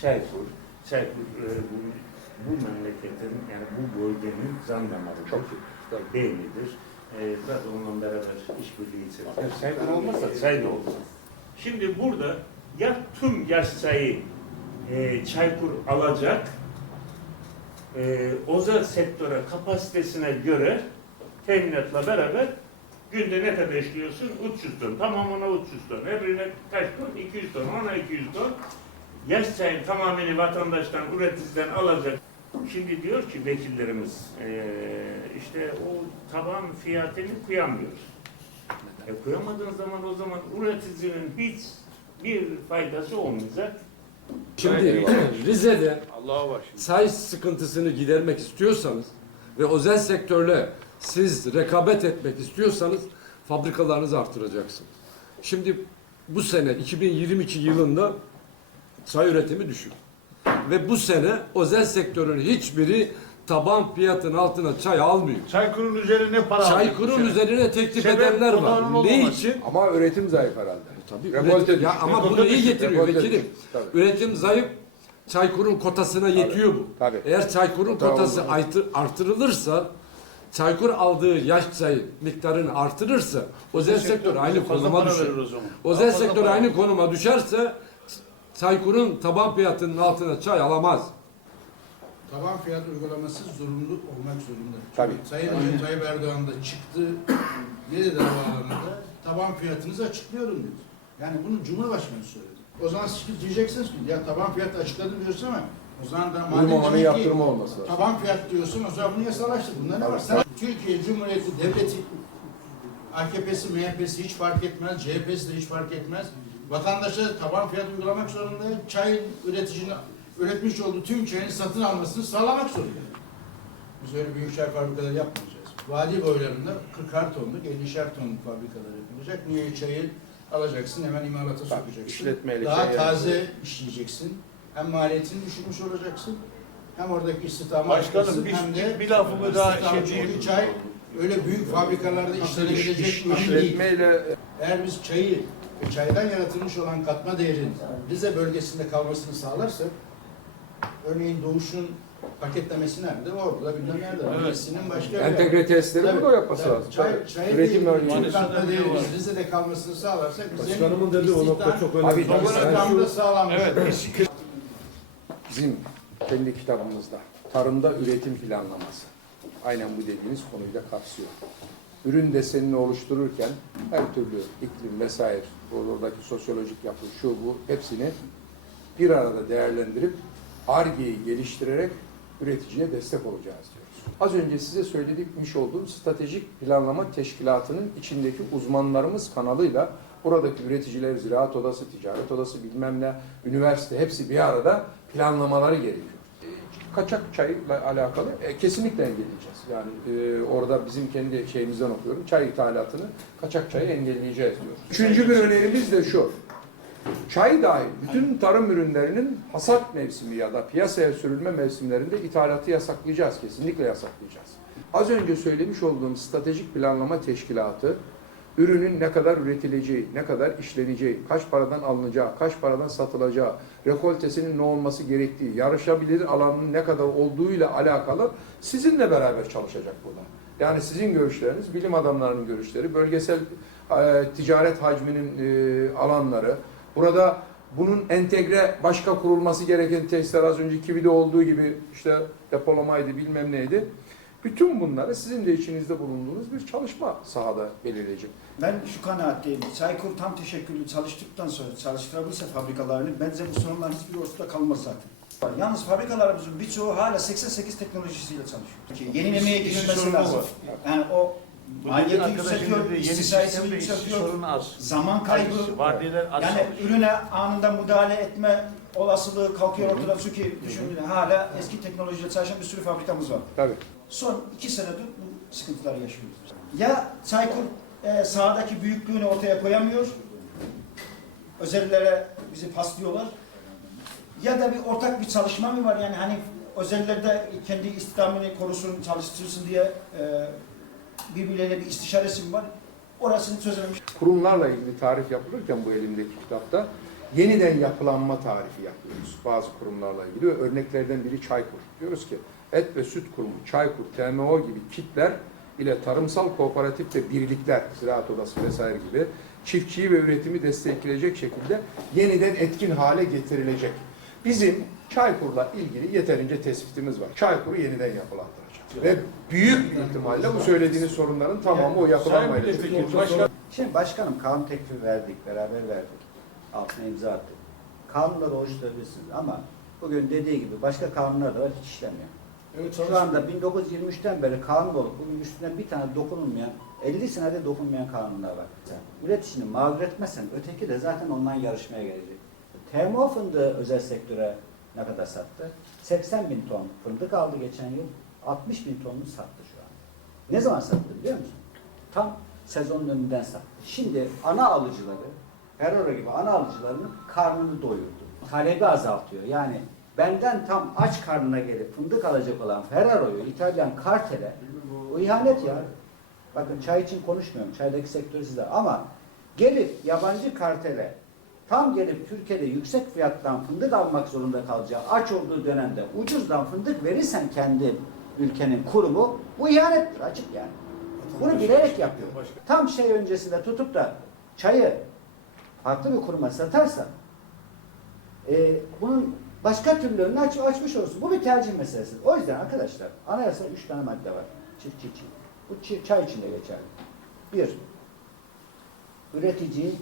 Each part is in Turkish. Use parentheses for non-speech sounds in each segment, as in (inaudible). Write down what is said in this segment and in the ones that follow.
Çaykur, Çaykur e, bu, bu memleketin yani bu bölgenin can damarıdır. Çok iyi. Beynidir. E, onunla beraber işbirliği içerisinde. Çaykur olmazsa çay da olmaz. Şimdi burada ya tüm yaş çayı e, Çaykur alacak, e, özel sektöre kapasitesine göre teminatla beraber günde ne kadar işliyorsun? 300 ton. Tamamına 300 ton. Öbürüne kaç ton? 200 ton. Ona 200 ton. Yaş çayın tamamını vatandaştan, üreticiden alacak. Şimdi diyor ki vekillerimiz, e, işte o taban fiyatını kıyamıyoruz. E, kuyamadığın zaman o zaman üreticinin hiç bir faydası olmayacak. Şimdi Rize'de Allah'a var şimdi. çay sıkıntısını gidermek istiyorsanız ve özel sektörle siz rekabet etmek istiyorsanız fabrikalarınızı artıracaksınız. Şimdi bu sene 2022 yılında çay üretimi düşük. Ve bu sene özel sektörün hiçbiri taban fiyatın altına çay almıyor. Çaykur'un üzerine para Çaykur'un aldık. üzerine teklif Sebep edenler var. Ne olmaması. için? Ama üretim zayıf herhalde. Tabii Revolte üretim- ya düşük, ama revolte bunu iyi düşük, getiriyor revolte vekilim. düşük, tabii. Üretim zayıf. Çaykur'un kotasına yetiyor bu. tabii. Eğer Çaykur'un Kota kotası oldu. artır- artırılırsa Çaykur aldığı yaş çay miktarını artırırsa özel sektör aynı fazla konuma para düşer. verir o zaman. Özel sektör aynı konuma düşerse Çaykur'un taban fiyatının altına çay alamaz. Taban fiyat uygulaması zorunlu olmak zorunda. Tabii. Çünkü Sayın Recep Tayyip Erdoğan da çıktı, (coughs) ne dedi havaalanında? Taban fiyatınızı açıklıyorum dedi. Yani bunu Cumhurbaşkanı söyledi. O zaman siz diyeceksiniz ki ya taban fiyatı açıkladım diyorsun ama o zaman da madem Uymamanın demek ki olması lazım. taban fiyat diyorsun o zaman bunu yasalaştır. Bunda ne var? Sen Türkiye Cumhuriyeti Devleti AKP'si, MHP'si hiç fark etmez, CHP'si de hiç fark etmez. Vatandaşa taban fiyat uygulamak zorunda. Çay üreticinin üretmiş olduğu tüm çayın satın almasını sağlamak zorunda. Biz öyle büyük çay fabrikaları yapmayacağız. Vadi boylarında 40'ar tonluk, 50'şer tonluk fabrikalar yapılacak. Niye çayı alacaksın, hemen imalata sokacaksın. işletmeyle Daha taze işleyeceksin. Hem maliyetini düşürmüş olacaksın. Hem oradaki istihdamı Başkanım bir, hem de bir, lafımı daha şey diyeyim. çay öyle büyük fabrikalarda işlenebilecek ürün değil. İşletmeyle Eğer biz çayı ve çaydan yaratılmış olan katma değerin Rize bölgesinde kalmasını sağlarsak, örneğin Doğuş'un paketlemesi nerede? Orada bilmem nerede. Evet. Rize'nin başka entegre tesisleri Tabii, burada yapması tabii. lazım. Çay, değil, ilgili. bütün katma Manisa'da değeri ne var? biz Rize'de kalmasını sağlarsak bizim Başkanımın dediği o nokta çok Abi, önemli. Ben istihdam şu- da sağlanmış. Evet, Bizim kendi kitabımızda tarımda üretim planlaması. Aynen bu dediğiniz konuyu da kapsıyor. Ürün desenini oluştururken her türlü iklim vesaire, oradaki sosyolojik yapı, şu bu hepsini bir arada değerlendirip ARGE'yi geliştirerek üreticiye destek olacağız diyoruz. Az önce size söylemiş olduğum stratejik planlama teşkilatının içindeki uzmanlarımız kanalıyla oradaki üreticiler, ziraat odası, ticaret odası bilmem ne, üniversite hepsi bir arada planlamaları gerekiyor. Kaçak çayla alakalı e, kesinlikle engelleyeceğiz. Yani e, orada bizim kendi şeyimizden okuyorum. Çay ithalatını, kaçak çayı engelleyeceğiz diyoruz. Üçüncü bir önerimiz de şu. Çay dahil bütün tarım ürünlerinin hasat mevsimi ya da piyasaya sürülme mevsimlerinde ithalatı yasaklayacağız. Kesinlikle yasaklayacağız. Az önce söylemiş olduğum stratejik planlama teşkilatı ürünün ne kadar üretileceği, ne kadar işleneceği, kaç paradan alınacağı, kaç paradan satılacağı, rekoltesinin ne olması gerektiği, yarışabilir alanının ne kadar olduğuyla alakalı sizinle beraber çalışacak burada. Yani sizin görüşleriniz, bilim adamlarının görüşleri, bölgesel e, ticaret hacminin e, alanları, burada bunun entegre başka kurulması gereken tesisler az önceki video olduğu gibi işte depolamaydı bilmem neydi. Bütün bunları sizin de içinizde bulunduğunuz bir çalışma sahada belirleyecek. Ben şu kanaatteyim. Çaykur tam teşekküllü çalıştıktan sonra çalıştırabilirse fabrikalarını bence bu sorunların hiçbiri ortada kalmaz zaten. Yalnız fabrikalarımızın birçoğu hala 88 teknolojisiyle çalışıyor. Yeni nemeye İşçi girilmesi lazım. var. Yani o maliyeti yükseltiyor, işçi yükseltiyor, sorunu az. zaman kaybı. Vardiyalar az Yani çalışıyor. ürüne anında müdahale etme olasılığı kalkıyor ortadan. Çünkü düşünün hala eski teknolojiyle çalışan bir sürü fabrikamız var. Tabii. Son iki senedir bu sıkıntıları yaşıyoruz. Ya Çaykur e, sahadaki büyüklüğünü ortaya koyamıyor, özellere bizi paslıyorlar. Ya da bir ortak bir çalışma mı var yani hani özellerde kendi istihdamını korusun, çalıştırsın diye e, birbirleriyle bir istişaresi mi var? Orasını çözememiş. Kurumlarla ilgili tarif yapılırken bu elimdeki kitapta yeniden yapılanma tarifi yapıyoruz bazı kurumlarla ilgili örneklerden biri Çaykur. Diyoruz ki Et ve Süt Kurumu, Çaykur, TMO gibi kitler ile tarımsal kooperatif ve birlikler, Ziraat Odası vesaire gibi çiftçiyi ve üretimi destekleyecek şekilde yeniden etkin hale getirilecek. Bizim Çaykur'la ilgili yeterince tespitimiz var. Çaykur'u yeniden yapılandıracağız. Ve büyük bir ihtimalle bu söylediğiniz sorunların tamamı o yapılanmayla çözülecek. Başka Şimdi başkanım kanun teklifi verdik, beraber verdik. Altına imza attık. Kanunları oluşturabilirsiniz ama bugün dediği gibi başka kanunlar da var hiç işlemiyor. Evet, Şu anda 1923'ten beri kanun olup bugün üstüne bir tane dokunulmayan, 50 senede dokunmayan kanunlar var. Üreticini mağdur etmezsen öteki de zaten ondan yarışmaya gelecek. TMO fındığı özel sektöre ne kadar sattı? 80 bin ton fındık aldı geçen yıl. 60 bin tonunu sattı şu an. Ne zaman sattı biliyor musun? Tam sezonun önünden sattı. Şimdi ana alıcıları, Ferrero gibi ana alıcılarının karnını doyurdu. Talebi azaltıyor. Yani benden tam aç karnına gelip fındık alacak olan Ferrero'yu, İtalyan kartele bu ihanet ya. Bakın çay için konuşmuyorum. Çaydaki sektör sizde. Ama gelip yabancı kartele tam gelip Türkiye'de yüksek fiyattan fındık almak zorunda kalacağı aç olduğu dönemde ucuzdan fındık verirsen kendi ülkenin kurumu bu ihanettir açık yani. Bunu bilerek yapıyor. Tam şey öncesinde tutup da çayı farklı bir kuruma satarsa e, bunun başka türlü önünü aç, açmış olursun. Bu bir tercih meselesi. O yüzden arkadaşlar anayasada üç tane madde var. Çiftçi için. Bu çi- çay için de geçerli. Bir, üretici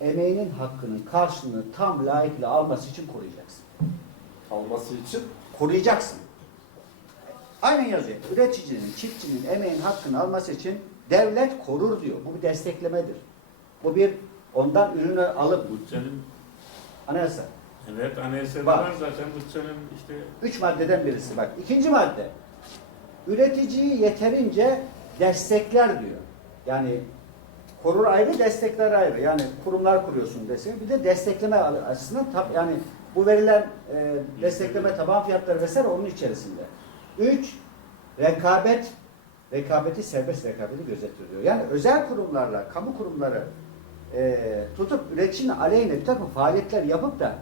emeğinin hakkının karşılığını tam layıkla alması için koruyacaksın. Alması için Koruyacaksın. Aynen yazıyor. Üreticinin, çiftçinin emeğin hakkını alması için devlet korur diyor. Bu bir desteklemedir. Bu bir ondan ürünü alıp Bütçenin, anayasa. Evet anayasada Var. var zaten bütçenin işte Üç maddeden birisi bak. İkinci madde. Üreticiyi yeterince destekler diyor. Yani korur ayrı, destekler ayrı. Yani kurumlar kuruyorsun desin. Bir de destekleme açısından tab yani bu verilen e, destekleme taban fiyatları vesaire onun içerisinde. Üç, rekabet rekabeti serbest rekabeti gözetir diyor. Yani özel kurumlarla kamu kurumları e, tutup üreticinin aleyhine bir takım faaliyetler yapıp da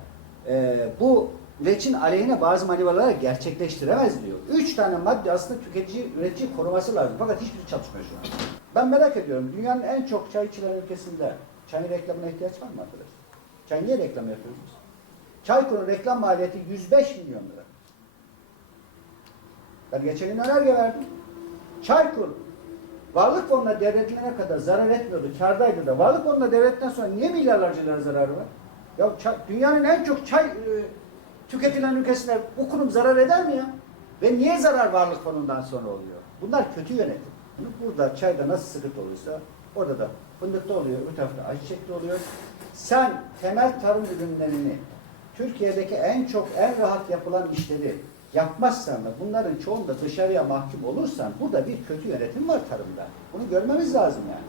e, bu üreticinin aleyhine bazı manevraları gerçekleştiremez diyor. Üç tane madde aslında tüketici, üretici koruması lazım. Fakat hiçbiri çalışmıyor şu an. Ben merak ediyorum. Dünyanın en çok çay içilen ülkesinde çayın reklamına ihtiyaç var mı arkadaş? Çay niye reklam yapıyoruz biz? Çaykur'un reklam maliyeti 105 milyon lira. Ben geçen gün önerge verdim. Çaykur varlık fonuna devredilene kadar zarar etmiyordu, kardaydı da. Varlık fonuna devretten sonra niye milyarlarca lira zararı var? Ya çay- dünyanın en çok çay e, tüketilen ülkesine bu kurum zarar eder mi ya? Ve niye zarar varlık fonundan sonra oluyor? Bunlar kötü yönetim. Burada çayda nasıl sıkıntı oluyorsa orada da fındıkta oluyor, öbür tarafta ayçiçekli oluyor. Sen temel tarım ürünlerini Türkiye'deki en çok en rahat yapılan işleri yapmazsan ve bunların çoğunda dışarıya mahkum olursan burada bir kötü yönetim var tarımda. Bunu görmemiz lazım yani.